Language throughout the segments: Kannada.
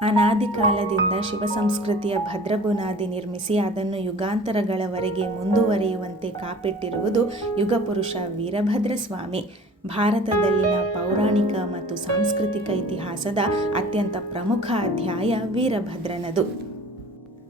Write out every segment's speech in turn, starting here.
ಅನಾದಿ ಕಾಲದಿಂದ ಶಿವ ಸಂಸ್ಕೃತಿಯ ಭದ್ರ ಬುನಾದಿ ನಿರ್ಮಿಸಿ ಅದನ್ನು ಯುಗಾಂತರಗಳವರೆಗೆ ಮುಂದುವರಿಯುವಂತೆ ಕಾಪಿಟ್ಟಿರುವುದು ಯುಗಪುರುಷ ವೀರಭದ್ರ ಸ್ವಾಮಿ ಭಾರತದಲ್ಲಿನ ಪೌರಾಣಿಕ ಮತ್ತು ಸಾಂಸ್ಕೃತಿಕ ಇತಿಹಾಸದ ಅತ್ಯಂತ ಪ್ರಮುಖ ಅಧ್ಯಾಯ ವೀರಭದ್ರನದು.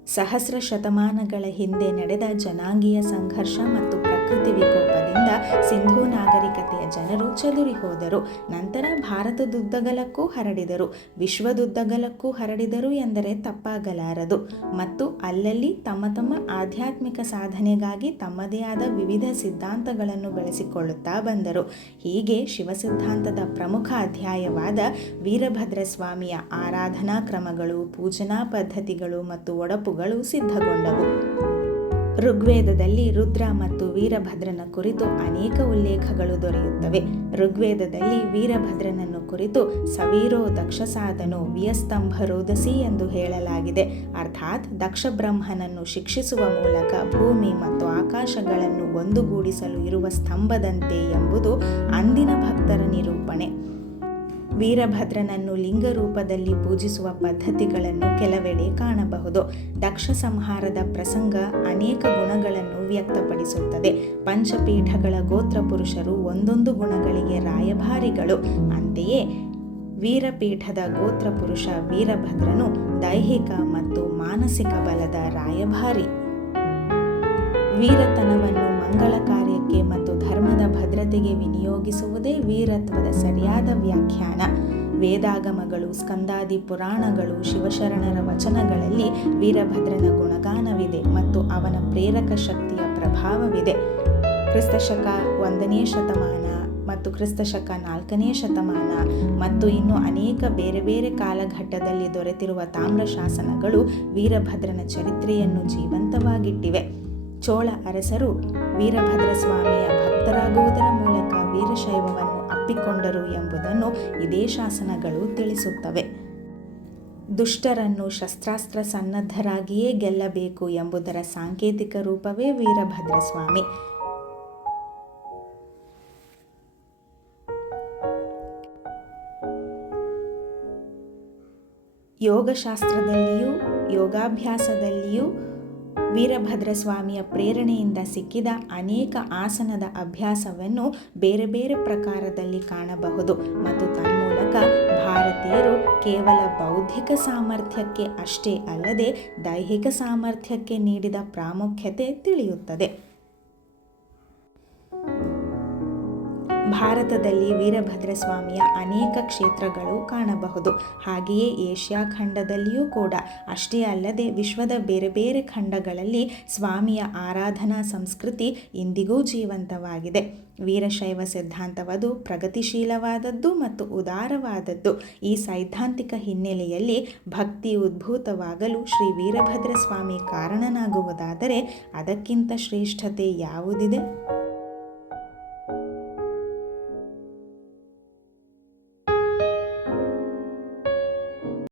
ಸಹಸ್ರ ಶತಮಾನಗಳ ಹಿಂದೆ ನಡೆದ ಜನಾಂಗೀಯ ಸಂಘರ್ಷ ಮತ್ತು ಪ್ರಕೃತಿ ವಿಕೋಪದಿಂದ ಸಿಂಧೂ ನಾಗರಿಕತೆಯ ಜನರು ಚದುರಿ ಹೋದರು. ನಂತರ ಭಾರತದುದ್ದಗಲಕ್ಕೂ ಹರಡಿದರು. ವಿಶ್ವದುದ್ದಗಲಕ್ಕೂ ಹರಡಿದರು ಎಂದರೆ ತಪ್ಪಾಗಲಾರದು. ಮತ್ತು ಅಲ್ಲಲ್ಲಿ ತಮ್ಮ ತಮ್ಮ ಆಧ್ಯಾತ್ಮಿಕ ಸಾಧನೆಗಾಗಿ ತಮ್ಮದೇ ಆದ ವಿವಿಧ ಸಿದ್ಧಾಂತಗಳನ್ನು ಬೆಳೆಸಿಕೊಳ್ಳುತ್ತಾ ಬಂದರು. ಹೀಗೆ ಶಿವ ಸಿದ್ಧಾಂತದ ಪ್ರಮುಖ ಅಧ್ಯಾಯವಾದ ವೀರಭದ್ರ ಸ್ವಾಮಿಯ ಆರಾಧನಾ ಕ್ರಮಗಳು, ಪೂಜನಾ ಪದ್ಧತಿಗಳು ಮತ್ತು ಒಡಪುಗಳು ಸಿದ್ಧಗೊಂಡವು. ಋಗ್ವೇದದಲ್ಲಿ ರುದ್ರ ಮತ್ತು ವೀರಭದ್ರನ ಕುರಿತು ಅನೇಕ ಉಲ್ಲೇಖಗಳು ದೊರೆಯುತ್ತವೆ. ಋಗ್ವೇದದಲ್ಲಿ ವೀರಭದ್ರನನ್ನು ಕುರಿತು ಸವೀರೋ ದಕ್ಷಸಾಧನು ವಿಯಸ್ತಂಭ ರೋದಸಿ ಎಂದು ಹೇಳಲಾಗಿದೆ. ಅರ್ಥಾತ್ ದಕ್ಷ ಬ್ರಹ್ಮನನ್ನು ಶಿಕ್ಷಿಸುವ ಮೂಲಕ ಭೂಮಿ ಮತ್ತು ಆಕಾಶಗಳನ್ನು ಒಂದುಗೂಡಿಸಲು ಇರುವ ಸ್ತಂಭದಂತೆ ಎಂಬುದು ಅಂದಿನ ಭಕ್ತರ ನಿರೂಪಣೆ. ವೀರಭದ್ರನನ್ನು ಲಿಂಗ ರೂಪದಲ್ಲಿ ಪೂಜಿಸುವ ಪದ್ಧತಿಗಳನ್ನು ಕೆಲವೆಡೆ ಕಾಣಬಹುದು. ದಕ್ಷ ಸಂಹಾರದ ಪ್ರಸಂಗ ಅನೇಕ ಗುಣಗಳನ್ನು ವ್ಯಕ್ತಪಡಿಸುತ್ತದೆ. ಪಂಚಪೀಠಗಳ ಗೋತ್ರ ಪುರುಷರು ಒಂದೊಂದು ಗುಣಗಳಿಗೆ ರಾಯಭಾರಿಗಳು. ಅಂತೆಯೇ ವೀರಪೀಠದ ಗೋತ್ರ ಪುರುಷ ವೀರಭದ್ರನು ದೈಹಿಕ ಮತ್ತು ಮಾನಸಿಕ ಬಲದ ರಾಯಭಾರಿ. ವೀರತನವನ್ನು ಮಂಗಳ ಕಾರ್ಯಕ್ಕೆ ಮತ್ತು ಧರ್ಮದ ಭದ್ರತೆಗೆ ವಿನಿಯೋಗಿಸುವುದೇ ವೀರತ್ವದ ಸರಿಯಾದ ವ್ಯಾಖ್ಯಾನ. ವೇದಾಗಮಗಳು, ಸ್ಕಂದಾದಿ ಪುರಾಣಗಳು, ಶಿವಶರಣರ ವಚನಗಳಲ್ಲಿ ವೀರಭದ್ರನ ಗುಣಗಾನವಿದೆ ಮತ್ತು ಅವನ ಪ್ರೇರಕ ಶಕ್ತಿಯ ಪ್ರಭಾವವಿದೆ. ಕ್ರಿಸ್ತಶಕ ಒಂದನೇ ಶತಮಾನ ಮತ್ತು ಕ್ರಿಸ್ತಶಕ ನಾಲ್ಕನೇ ಶತಮಾನ ಮತ್ತು ಇನ್ನು ಅನೇಕ ಬೇರೆ ಬೇರೆ ಕಾಲಘಟ್ಟದಲ್ಲಿ ದೊರೆತಿರುವ ತಾಮ್ರ ಶಾಸನಗಳು ವೀರಭದ್ರನ ಚರಿತ್ರೆಯನ್ನು ಜೀವಂತವಾಗಿಟ್ಟಿವೆ. ಚೋಳ ಅರಸರು ವೀರಭದ್ರ ಸ್ವಾಮಿಯ ಭಕ್ತರಾಗುವುದರ ಮೂಲಕ ವೀರಶೈವವನ್ನು ಅಪ್ಪಿಕೊಂಡರು ಎಂಬುದನ್ನು ಇದೇ ಶಾಸನಗಳು ತಿಳಿಸುತ್ತವೆ. ದುಷ್ಟರನ್ನು ಶಸ್ತ್ರಾಸ್ತ್ರ ಸನ್ನದ್ಧರಾಗಿಯೇ ಗೆಲ್ಲಬೇಕು ಎಂಬುದರ ಸಾಂಕೇತಿಕ ರೂಪವೇ ವೀರಭದ್ರ ಸ್ವಾಮಿ ಯೋಗಶಾಸ್ತ್ರದಲ್ಲಿಯೂ ಯೋಗಾಭ್ಯಾಸದಲ್ಲಿಯೂ ವೀರಭದ್ರ ಸ್ವಾಮಿಯ ಪ್ರೇರಣೆಯಿಂದ ಸಿಕ್ಕಿದ ಅನೇಕ ಆಸನದ ಅಭ್ಯಾಸವನ್ನು ಬೇರೆ ಬೇರೆ ಪ್ರಕಾರದಲ್ಲಿ ಕಾಣಬಹುದು. ಮತ್ತು ತನ್ಮೂಲಕ ಭಾರತೀಯರು ಕೇವಲ ಬೌದ್ಧಿಕ ಸಾಮರ್ಥ್ಯಕ್ಕೆ ಅಷ್ಟೇ ಅಲ್ಲದೆ ದೈಹಿಕ ಸಾಮರ್ಥ್ಯಕ್ಕೆ ನೀಡಿದ ಪ್ರಾಮುಖ್ಯತೆ ತಿಳಿಯುತ್ತದೆ. ಭಾರತದಲ್ಲಿ ವೀರಭದ್ರ ಸ್ವಾಮಿಯ ಅನೇಕ ಕ್ಷೇತ್ರಗಳು ಕಾಣಬಹುದು. ಹಾಗೆಯೇ ಏಷ್ಯಾ ಖಂಡದಲ್ಲಿಯೂ ಕೂಡ. ಅಷ್ಟೇ ಅಲ್ಲದೆ ವಿಶ್ವದ ಬೇರೆ ಬೇರೆ ಖಂಡಗಳಲ್ಲಿ ಸ್ವಾಮಿಯ ಆರಾಧನಾ ಸಂಸ್ಕೃತಿ ಇಂದಿಗೂ ಜೀವಂತವಾಗಿದೆ. ವೀರಶೈವ ಸಿದ್ಧಾಂತವದು ಪ್ರಗತಿಶೀಲವಾದದ್ದು ಮತ್ತು ಉದಾರವಾದದ್ದು. ಈ ಸೈದ್ಧಾಂತಿಕ ಹಿನ್ನೆಲೆಯಲ್ಲಿ ಭಕ್ತಿ ಉದ್ಭೂತವಾಗಲು ಶ್ರೀ ವೀರಭದ್ರ ಸ್ವಾಮಿ ಕಾರಣನಾಗುವುದಾದರೆ ಅದಕ್ಕಿಂತ ಶ್ರೇಷ್ಠತೆ ಯಾವುದಿದೆ?